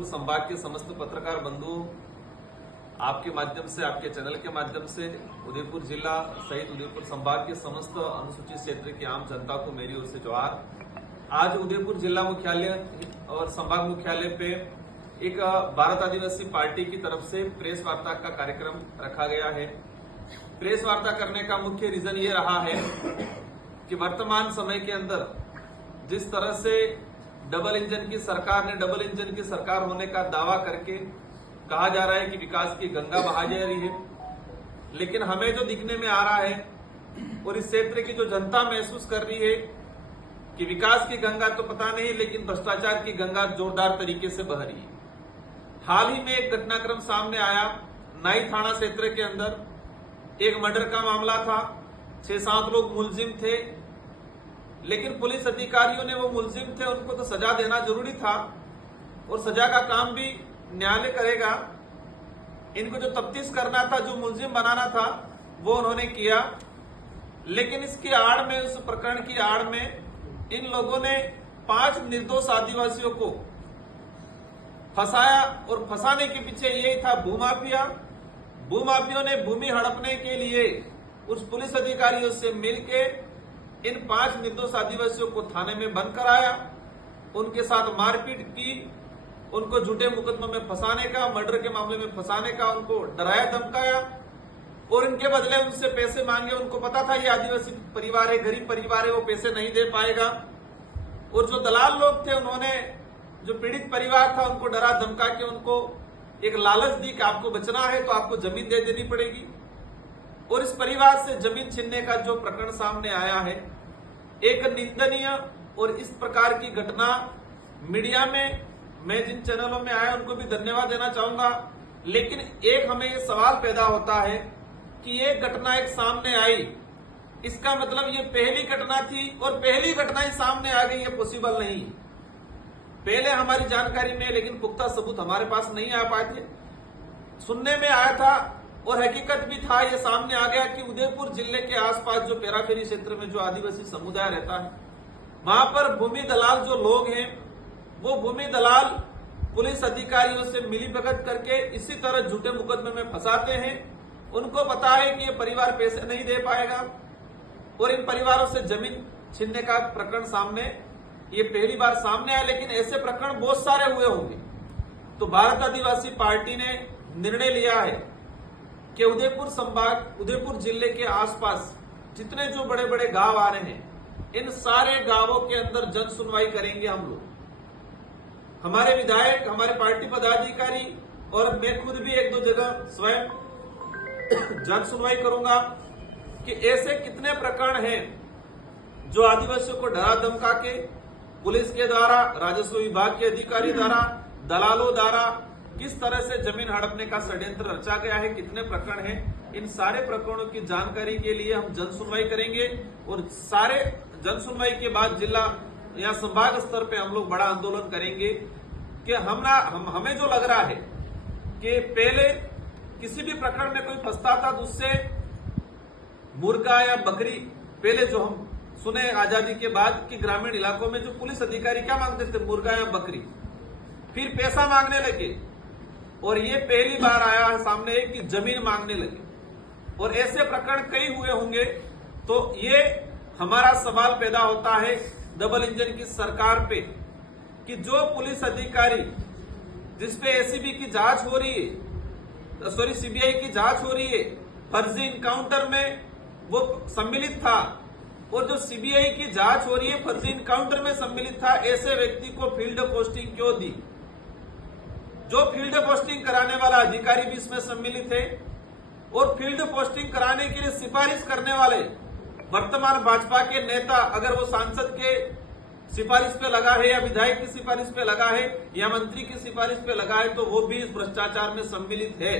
उदयपुर संभाग के समस्त पत्रकार बंधुओं, आपके माध्यम से, आपके चैनल के माध्यम से उदयपुर जिला सहित उदयपुर संभाग के समस्त अनुसूचित क्षेत्र की आम जनता को मेरी ओर से जोहार। आज उदयपुर जिला मुख्यालय और संभाग मुख्यालय पे एक भारत आदिवासी पार्टी की तरफ से प्रेस वार्ता का कार्यक्रम रखा गया है। प्रेस वार्ता करने का मुख्य रीजन ये रहा है कि वर्तमान समय के अंदर जिस तरह से डबल इंजन की सरकार ने डबल इंजन की सरकार होने का दावा करके कहा जा रहा है कि विकास की गंगा बहा जा रही है, लेकिन हमें जो दिखने में आ रहा है और इस क्षेत्र की जो जनता महसूस कर रही है कि विकास की गंगा तो पता नहीं, लेकिन भ्रष्टाचार की गंगा जोरदार तरीके से बह रही है। हाल ही में एक घटनाक्रम सामने आया, नाई थाना क्षेत्र के अंदर एक मर्डर का मामला था। 6-7 लोग मुलजिम थे, लेकिन पुलिस अधिकारियों ने, वो मुलजिम थे, उनको तो सजा देना जरूरी था और सजा का काम भी न्यायालय करेगा। इनको जो तफ्तीश करना था, जो मुलजिम बनाना था, वो उन्होंने किया, लेकिन इसकी आड़ में, उस प्रकरण की आड़ में इन लोगों ने 5 निर्दोष आदिवासियों को फंसाया और फंसाने के पीछे यही था भूमाफिया। भूमाफियों ने भूमि हड़पने के लिए उस पुलिस अधिकारियों से मिलके इन 5 निर्दोष आदिवासियों को थाने में बंद कराया, उनके साथ मारपीट की, उनको झूठे मुकदमे में फंसाने का, मर्डर के मामले में फंसाने का, उनको डराया धमकाया और इनके बदले उनसे पैसे मांगे। उनको पता था ये आदिवासी परिवार है, गरीब परिवार है, वो पैसे नहीं दे पाएगा। और जो दलाल लोग थे, उन्होंने जो पीड़ित परिवार था उनको डरा धमका के उनको एक लालच दी कि आपको बचना है तो आपको जमीन दे देनी पड़ेगी। और इस परिवार से जमीन छीनने का जो प्रकरण सामने आया है, एक निंदनीय और इस प्रकार की घटना मीडिया में, मैं जिन चैनलों में आया उनको भी धन्यवाद देना चाहूंगा, लेकिन एक हमें ये सवाल पैदा होता है कि ये घटना एक सामने आई, इसका मतलब ये पहली घटना थी और पहली घटना ही सामने आ गई, ये पॉसिबल नहीं। पहले हमारी जानकारी में लेकिन पुख्ता सबूत हमारे पास नहीं आ पाए थे। सुनने में आया था और हकीकत भी था, ये सामने आ गया कि उदयपुर जिले के आसपास जो पेराफेरी क्षेत्र में जो आदिवासी समुदाय रहता है, वहां पर भूमि दलाल जो लोग हैं, वो भूमि दलाल पुलिस अधिकारियों से मिलीभगत करके इसी तरह झूठे मुकदमे में फंसाते हैं। उनको पता है कि ये परिवार पैसे नहीं दे पाएगा और इन परिवारों से जमीन छीनने का प्रकरण सामने, ये पहली बार सामने आया, लेकिन ऐसे प्रकरण बहुत सारे हुए होंगे। तो भारत आदिवासी पार्टी ने निर्णय लिया है कि उदयपुर संभाग, उदयपुर जिले के आसपास जितने जो बड़े बड़े गांव आ रहे हैं, इन सारे गांवों के अंदर जन सुनवाई करेंगे हम लोग। हमारे विधायक, हमारे पार्टी पदाधिकारी और मैं खुद भी 1-2 जगह स्वयं जन सुनवाई करूंगा कि ऐसे कितने प्रकरण हैं जो आदिवासियों को डरा धमका के पुलिस के द्वारा, राजस्व विभाग के अधिकारी द्वारा, दलालों द्वारा किस तरह से जमीन हड़पने का षड्यंत्र रचा गया है, कितने प्रकरण हैं। इन सारे प्रकरणों की जानकारी के लिए हम जन सुनवाई करेंगे और सारे जन सुनवाई के बाद जिला या संभाग स्तर पे हम लोग बड़ा आंदोलन करेंगे कि हमें जो लग रहा है कि पहले किसी भी प्रकरण में कोई फंसता था तो उससे मुर्गा या बकरी, पहले जो हम सुने आजादी के बाद कि ग्रामीण इलाकों में जो पुलिस अधिकारी क्या मांगते थे, मुर्गा या बकरी, फिर पैसा मांगने लगे और ये पहली बार आया है सामने कि जमीन मांगने लगे और ऐसे प्रकरण कई हुए होंगे। तो ये हमारा सवाल पैदा होता है डबल इंजन की सरकार पे कि जो पुलिस अधिकारी जिसपे एसीबी की जांच हो रही है, सीबीआई की जांच हो रही है, फर्जी इनकाउंटर में वो सम्मिलित था और जो सीबीआई की जांच हो रही है फर्जी इनकाउंटर में सम्मिलित था, ऐसे व्यक्ति को फील्ड पोस्टिंग क्यों दी? जो फील्ड पोस्टिंग कराने वाला अधिकारी भी इसमें सम्मिलित है और फील्ड पोस्टिंग कराने के लिए सिफारिश करने वाले वर्तमान भाजपा के नेता, अगर वो सांसद के सिफारिश पे लगा है या विधायक की सिफारिश पे लगा है या मंत्री की सिफारिश पे लगा है, तो वो भी इस भ्रष्टाचार में सम्मिलित है।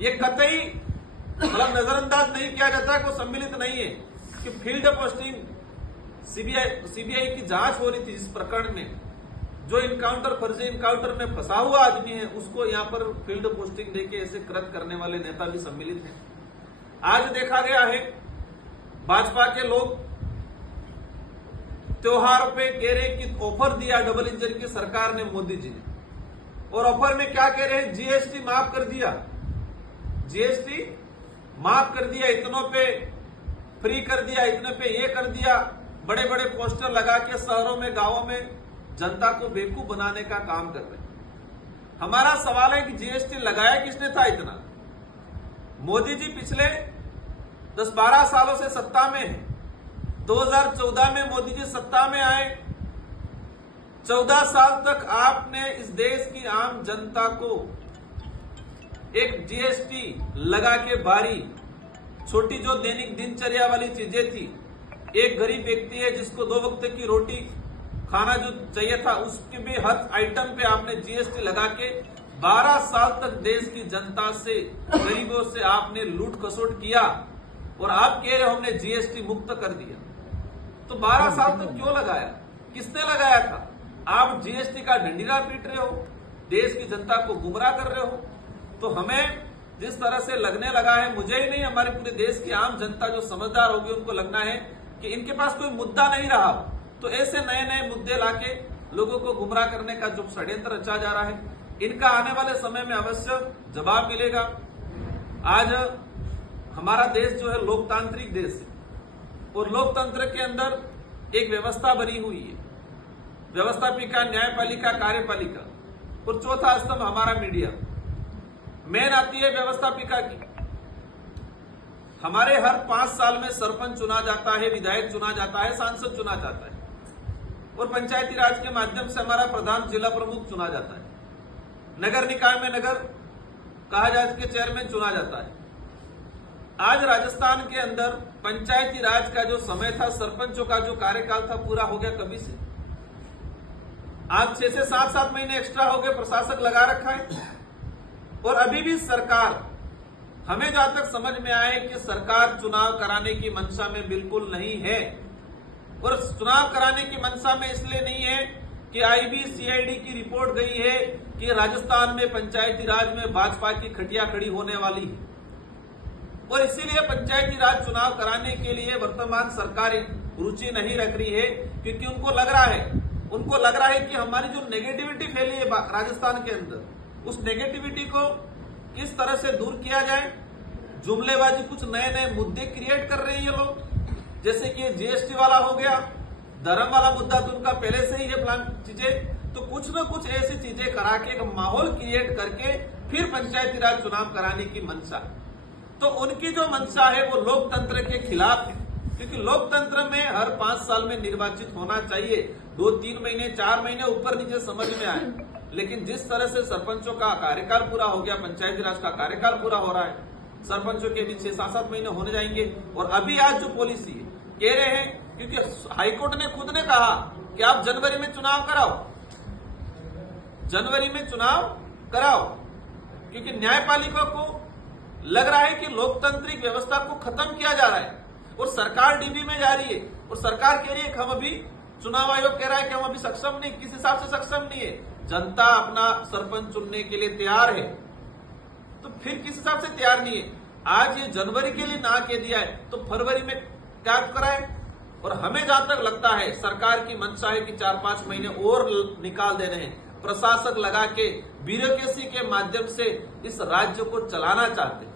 ये कतई मतलब नजरअंदाज नहीं किया जाता कि वो सम्मिलित नहीं है कि फील्ड पोस्टिंग सीबीआई की जांच हो रही थी इस प्रकरण में, जो इनकाउंटर, फर्जी इनकाउंटर में फंसा हुआ आदमी है उसको यहां पर फील्ड पोस्टिंग देके ऐसे कृत करने वाले नेता भी सम्मिलित हैं। आज देखा गया है भाजपा के लोग त्योहार पे कह रहे कि ऑफर दिया डबल इंजन की सरकार ने, मोदी जी ने, और ऑफर में क्या कह रहे हैं, जीएसटी माफ कर दिया, जीएसटी माफ कर दिया, इतनों पे फ्री कर दिया, इतने पे ये कर दिया, बड़े बड़े पोस्टर लगा के शहरों में गांवों में जनता को बेवकूफ बनाने का काम कर रहे हैं। हमारा सवाल है कि जीएसटी लगाया किसने था इतना? मोदी जी पिछले 10-12 सालों से सत्ता में है। 2014 में मोदी जी सत्ता में आए, 14 साल तक आपने इस देश की आम जनता को एक जीएसटी लगा के बारी, छोटी जो दैनिक दिनचर्या वाली चीजें थी, एक गरीब व्यक्ति है जिसको 2 वक्त की रोटी खाना जो चाहिए था, उसके भी हर आइटम पे आपने जीएसटी लगा के 12 साल तक देश की जनता से, गरीबों से आपने लूट खसोट किया, और आप कह रहे हो हमने जीएसटी मुक्त कर दिया। तो 12 साल तक क्यों लगाया? किसने लगाया था? आप जीएसटी का डंडीरा पीट रहे हो, देश की जनता को गुमराह कर रहे हो। तो हमें जिस तरह से लगने लगा है, मुझे ही नहीं, हमारे पूरे देश की आम जनता जो समझदार होगी उनको लगना है कि इनके पास कोई मुद्दा नहीं रहा, तो ऐसे नए नए मुद्दे लाके लोगों को गुमराह करने का जो षड्यंत्र रचा जा रहा है, इनका आने वाले समय में अवश्य जवाब मिलेगा। आज हमारा देश जो है लोकतांत्रिक देश है, और लोकतंत्र के अंदर एक व्यवस्था बनी हुई है, व्यवस्थापिका, न्यायपालिका, कार्यपालिका, और चौथा स्तंभ हमारा मीडिया। मेन आती है व्यवस्थापिका की। हमारे हर 5 साल में सरपंच चुना जाता है, विधायक चुना जाता है, सांसद चुना जाता है, और पंचायती राज के माध्यम से हमारा प्रधान जिला प्रमुख चुना जाता है। नगर निकाय में नगर कहा जाए के चेयरमैन चुना जाता है। आज राजस्थान के अंदर पंचायती राज का जो समय था, सरपंचों का जो कार्यकाल था, पूरा हो गया कभी से। आज 6 से 7 महीने एक्स्ट्रा हो गए, प्रशासक लगा रखा है, और अभी भी सरकार, हमें जहां तक समझ में आए कि सरकार चुनाव कराने की मंशा में बिल्कुल नहीं है। और चुनाव कराने की मंशा में इसलिए नहीं है कि आईबी सीआईडी की रिपोर्ट गई है कि राजस्थान में पंचायती राज में भाजपा की खटिया खड़ी होने वाली है, और इसीलिए पंचायती राज चुनाव कराने के लिए वर्तमान सरकार रुचि नहीं रख रही है, क्योंकि उनको लग रहा है कि हमारी जो नेगेटिविटी फैली है राजस्थान के अंदर, उस नेगेटिविटी को किस तरह से दूर किया जाए। जुमलेबाजी, कुछ नए नए मुद्दे क्रिएट कर रहे हैं ये लोग, जैसे कि जीएसटी वाला हो गया, धर्म वाला मुद्दा तो उनका पहले से ही है प्लान चीजें, तो कुछ न कुछ ऐसी चीजें करा के एक माहौल क्रिएट करके फिर पंचायती राज चुनाव कराने की मंशा। तो उनकी जो मंशा है वो लोकतंत्र के खिलाफ है, क्योंकि लोकतंत्र में हर 5 साल में निर्वाचित होना चाहिए। 2-3 महीने, 4 महीने ऊपर नीचे समझ में आए, लेकिन जिस तरह से सरपंचों का कार्यकाल पूरा हो गया, पंचायती राज का कार्यकाल पूरा हो रहा है, सरपंचों के भी 6-7 महीने होने जाएंगे। और अभी आज जो पॉलिसी है, कह रहे हैं, क्योंकि हाईकोर्ट ने खुद ने कहा कि आप जनवरी में चुनाव कराओ, जनवरी में चुनाव कराओ, क्योंकि न्यायपालिका को लग रहा है कि लोकतांत्रिक व्यवस्था को खत्म किया जा रहा है, और सरकार डीबी में जा रही है, और सरकार कह रही है कि हम अभी, चुनाव आयोग कह रहा है कि हम अभी सक्षम नहीं, किस हिसाब से सक्षम नहीं है। जनता अपना सरपंच चुनने के लिए तैयार है, तो फिर किस हिसाब से तैयार नहीं है? आज ये जनवरी के लिए ना कह दिया है, तो फरवरी में क्या कराए? और हमें जहां तक लगता है सरकार की मंशा है कि 4-5 महीने और निकाल देने हैं, प्रशासक लगा के ब्यूरोक्रेसी के माध्यम से इस राज्य को चलाना चाहते हैं।